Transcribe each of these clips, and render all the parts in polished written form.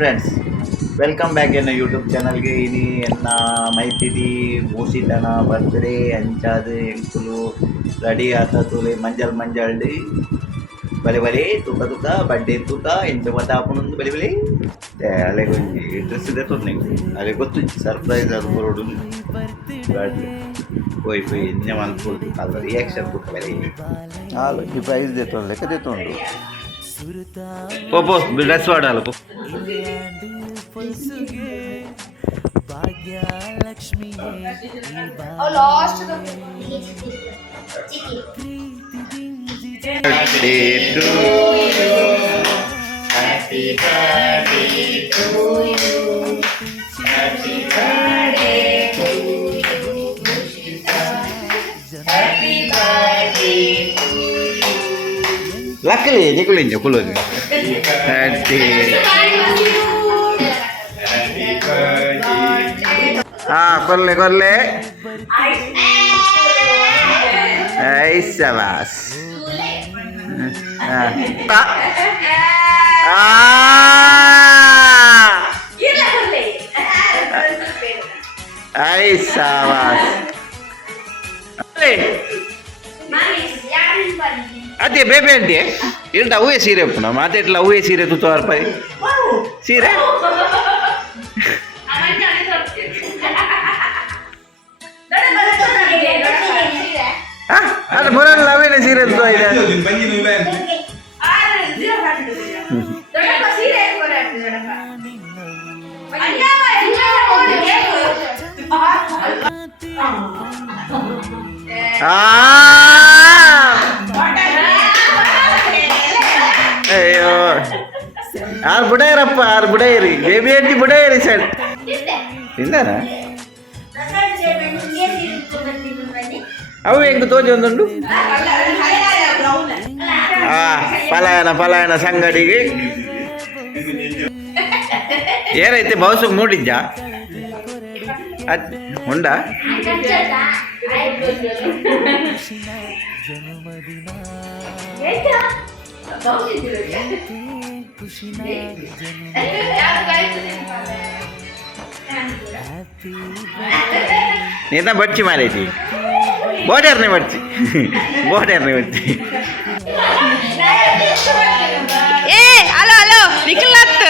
Friends, welcome back ಎನ್ನ YouTube ಚಾನಲ್ಗೆ. ಇನಿ ಎನ್ನ ಮೈತಿದಿ ಮೂಸಿತನ ಬರ್ತ್ಡೇ ಅಂಚಾದು ಎಂಕುಲು ರೆಡಿ ಆತ ತೂಲೆ ಮಂಜಲ್ ಮಂಜಲ್ಡಿ ಬಲೆ ಬಲೆ ತುಕ ತುಕ ಬಡ್ಡೆ ತುಕ ಎಂತ ಮತ ಆಪುನೊಂದು ಬಲೆ ಬಲೆ ಅಲೆ ಕೊಂಚಿ ಡ್ರೆಸ್ ದೆತ್ತೊಂದು ನಿಂಗೆ ಅಲೆ ಗೊತ್ತು ಸರ್ಪ್ರೈಸ್ ಅದು ಬರೋಡು ಪೋಯ್ ಪೋಯ್ ಎನ್ನೆ ಮಲ್ಪೊಡು ಅಲ್ಲ ರಿಯಾಕ್ಷನ್ ತುಕ ಬಲೆ ಹಾಲು ಈ ಪ್ರೈಸ್ ದೆತ್ತೊಂದು ಲೆಕ್ಕ ದೆತ್ತೊಂಡು ಪೋ ಡ್ರೆಸ್ ವಾಡಾಲು ಪೋ Birthday to you, happy birthday to you, happy birthday to you, happy birthday to you. Luckily, Nicolinho, kulon. Happy birthday. Kolle. Ay, sabas. Ay, sabas. ಅದೇ ಬೇಬೆ ಅಂತೆ ಇಲ್ಲ ಹೂವೆ ಸೀರೆ ಪುನ ಮಾತಾಡ್ಲ ಹೂವೆ ಸೀರೆ ತುತ್ತು ರೂಪಾಯಿ ಸೀರೆ ಅದು ಬರಲ್ಲ ಅವೇನೆ ಸೀರೆ ಅಂತ ಅಯ್ಯೋ ಆರು ಬುಡಾಯರಪ್ಪ ಆರು ಬುಡಾಯರಿ ಬೇಬಿ ಅಂಟಿ ಬುಡಾಯರಿ ಸರ್ ತಿಂದಾರ ಅವು ಹೆಂಗೆ ತೋಜಿ ಒಂದುಂಡು ಪಲಾಯನ ಸಂಗಡಿಗೆ ಏನೈತೆ ಬೌಸು ಮೂಡಿದ್ಜಾ ಉಂಡ ನೀನ ಬಡ್ಚಿ ಮಾರೈತಿ ಬೋರ್ಡರ್ನೇ ಬಡ್ಚಿ ಏ ಹಲೋ ನಿಖಿಲತ್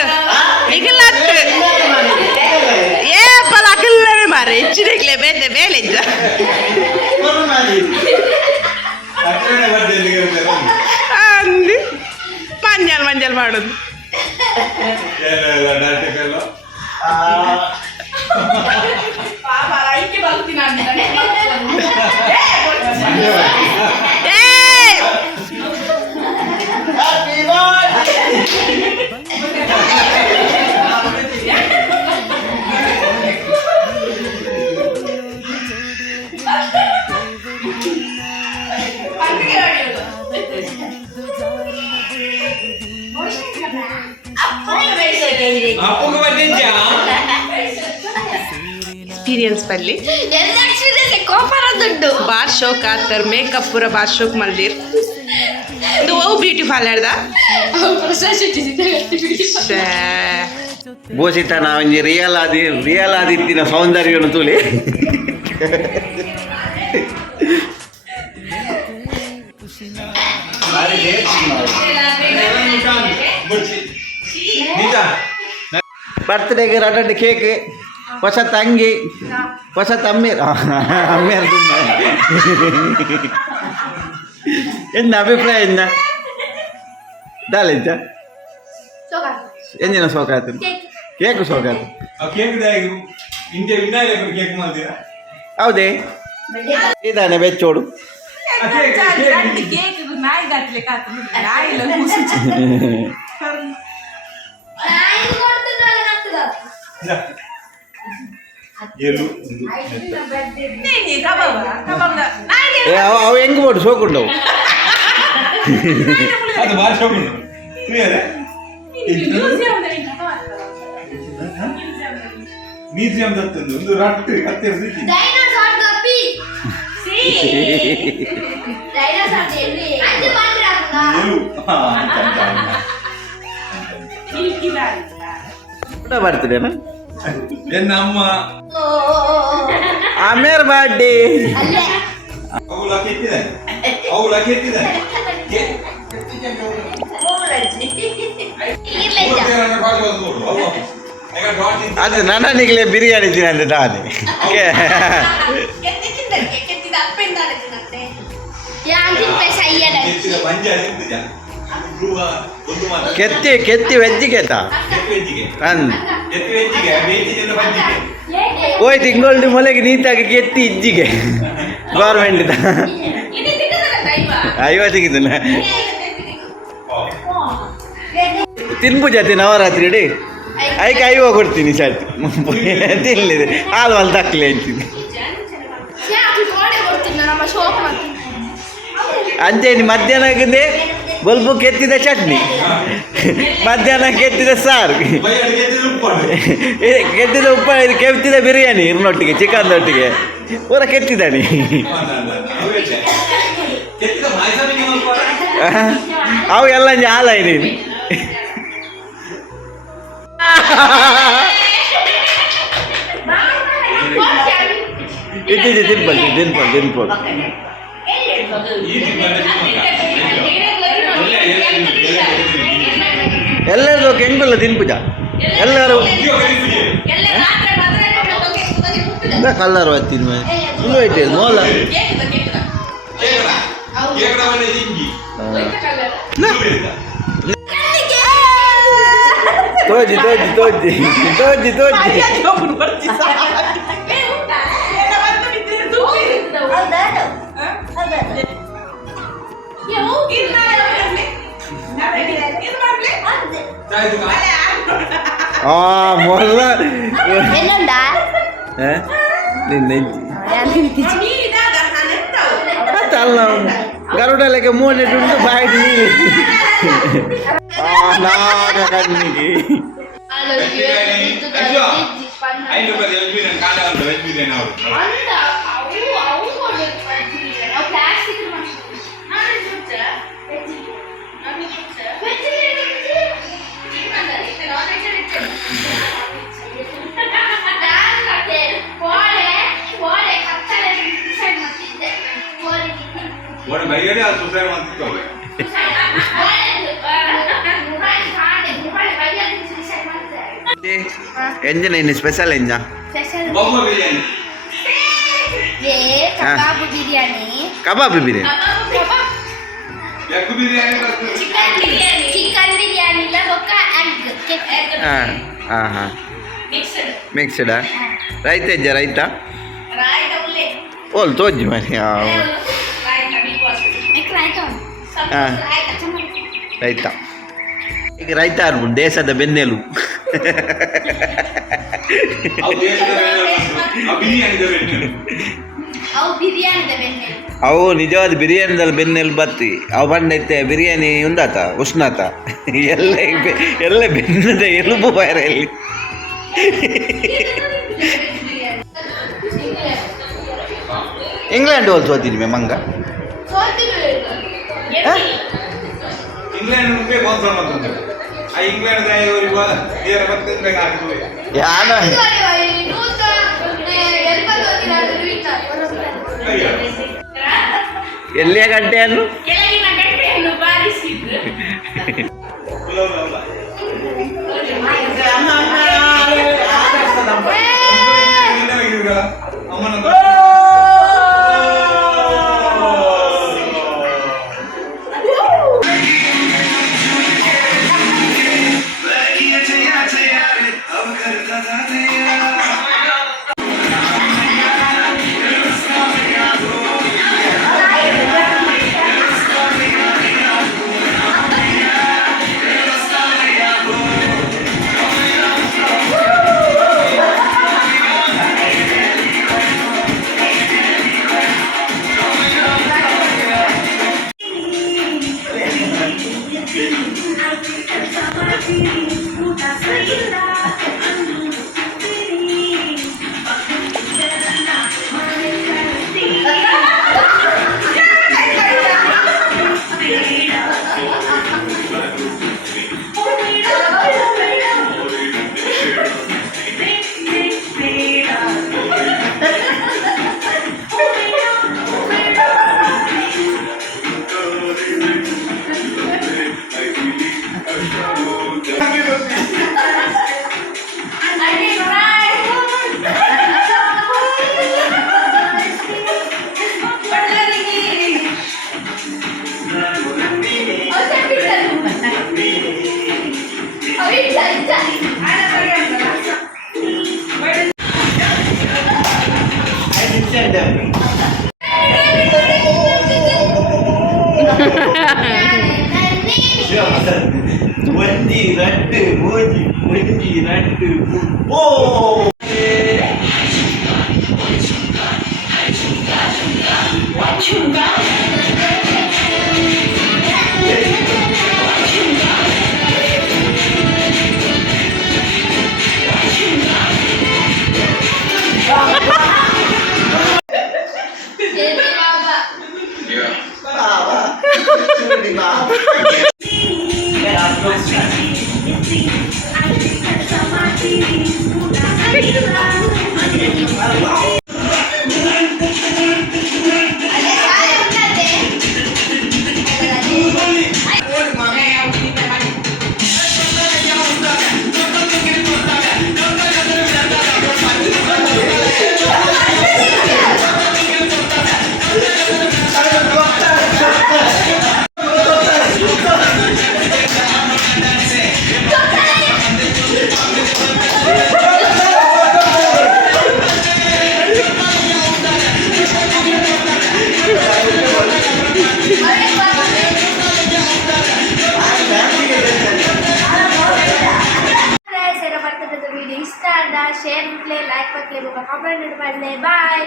ಏ ಪಲ ಅಕಲ್ಲವೇ ಮಾರೆ ಹೆಚ್ಚಿನಕ್ಲೆ ಬೇಲೆಜ್ಜ ಅಂದು ಮಂಜಲ್ ಮಾಡೋದು एक्सपीरियंस पल्ली बार शोक आतर मेकअप पूरा बार शोक मल्दीर ಇದು ಓ ಬ್ಯೂಟಿಫುಲ್ ಆಡ್ದ ಬೋಸಿತನ ಒಂಜಿ ರಿಯಲ್ ಆದಿತ್ತಿನ ಸೌಂದರ್ಯವನ್ನು ತುಳಿ ಬರ್ತ್ಡೇಗೆ ರಡ್ಡ ಕೇಕ್ ಹೊಸ ತಂಗಿ ಹೊಸ ತಮ್ಮೀರ್ ತುಂಬ ಎಂದ ಅಭಿಪ್ರಾಯ ಎಂದ ದಾಲೆಂಚ ಎಂಜಿನ ಸೋಕಾತು ಕೇಕು ಸೋಕಾತು ಹೌದೇ ಇದಾನೆ ಬೆಚ್ಚೋಡು ಅವು ಹೆಂಗ್ ಮಾಡು ಸೋಕುಂಡವು ಮ್ಯೂಸಿಯಂ ಒಂದು ರಟ್ಟು ಹತ್ತಿರ ಬರ್ತದೇನಾ ಎನ್ನ ಅಮ್ಮ ಆಮೇಲೆ ಬರ್ಡೇ ಅವಳ ಕೆತ್ತಿದ್ದಾನೆ ಅದು ನನನಿಗಲೇ ಬಿರಿಯಾನಿ ತಿನ್ನಂದೆ ತಾನೆ ಕೆತ್ತಿ ಕೆತ್ತಿ ವೆಜ್ಜಿಗೆ ಹೋಯ್ ತಿಂಗಳು ಮೊಲೆಗೆ ನೀತಾಗಿ ಕೆತ್ತಿ ಇಜ್ಜಿಗೆ ಗೌರ್ಮೆಂಟ್ ಐವತ್ತಿಗಿದ್ದು ತಿನ್ಪುಜಾತಿ ನವರಾತ್ರಿ ಇಡಿ ಐಕೆ ಐವ ಕೊಡ್ತೀನಿ ಸರ್ತಿ ತಿನ್ಲಿದೆ ಹಾಲು ಅಲ್ಲಿ ತಕ್ಕಲಿ ಅಂತೀನಿ ಅಂಚೇನಿ ಮಧ್ಯಾಹ್ನಕ್ಕೆ ಬಲ್ಬು ಕೆತ್ತಿದ ಚಟ್ನಿ ಮಧ್ಯಾಹ್ನ ಕೆತ್ತಿದ ಸಾರು ಕೆತ್ತಿದ ಉಪ್ಪ ಇದು ಕೆತ್ತಿದ ಬಿರಿಯಾನಿ ಇರ್ನೊಟ್ಟಿಗೆ ಚಿಕನ್ನೊಟ್ಟಿಗೆ ಪೂರ ಕೆತ್ತಿದ್ದಾನೆ ಅವು ಎಲ್ಲ ಹಾಲ ಇದೀನಿ ಇದ್ದೀನಿ ತಿನ್ಪಲ್ ಎಲ್ಲರೂ ಹೆಂಗಲ್ಲ ತಿನ್ಪುಜ ಎಲ್ಲರೂ ಕಲ್ಲರು ಹತ್ತಿನ ಇಲ್ಲೂ ಐತೆ ಮೋಲ ತೋಜಿ ಮೊಲ್ಲ ಅಲ್ಲ ಗರುಡ ಲೆಕ್ಕ ಮೂನೆಟ್ಟು ಉಂಟು ಬಾಯಿಗೆ ನೀರು ಕಣ್ಣಿಗೆ ಎಂಜನ ಇನ್ನು ಸ್ಪೆಷಲ್ ಎಂಜ ಕಬಾಬ್ ಬಿರಿಯಾನಿ ಮಿಕ್ಸ್ಡ್ ರೈತ ಇಜ್ಜ ರೈತ ಓಲ್ ತೋಜಿ ಮನೆ ರೈತ ಈಗ ರೈತ ಅನ್ಬಿಟ್ಟು ದೇಶದ ಬೆನ್ನೆಲು ಅವು ನಿಜವಾದ ಬಿರಿಯಾನಿದಲ್ಲಿ ಬೆನ್ನೆಲು ಬತ್ತಿ ಅವು ಬಂದೈತೆ ಬಿರಿಯಾನಿ ಉಂಡಾತ ಉಷ್ಣಾತ ಎಲ್ಲ ಬೆನ್ನದ ಎಲುಬು ಬಯರಲ್ಲಿ ಇಂಗ್ಲೆಂಡ್ ಹೋಲ್ ಸೋತೀನಿ ಮೇ ಮಂಗ ಎಲ್ಲಿಯ ಗಂಟೆಯನ್ನು ಒಂಜಿ ರಟ್ಟು ಓಜಿ ಒಂಜಿ ರಟ್ಟು ಓ ವಿಡಿಯೋ ಇಷ್ಟ ಆದ ಶೇರ್ ಮಾಡ್ಲಿ ಲೈಕ್ ಮಾಡ್ಲಿ ಕಮೆಂಟ್ ಮಾಡ್ಲಿ ಬಾಯ್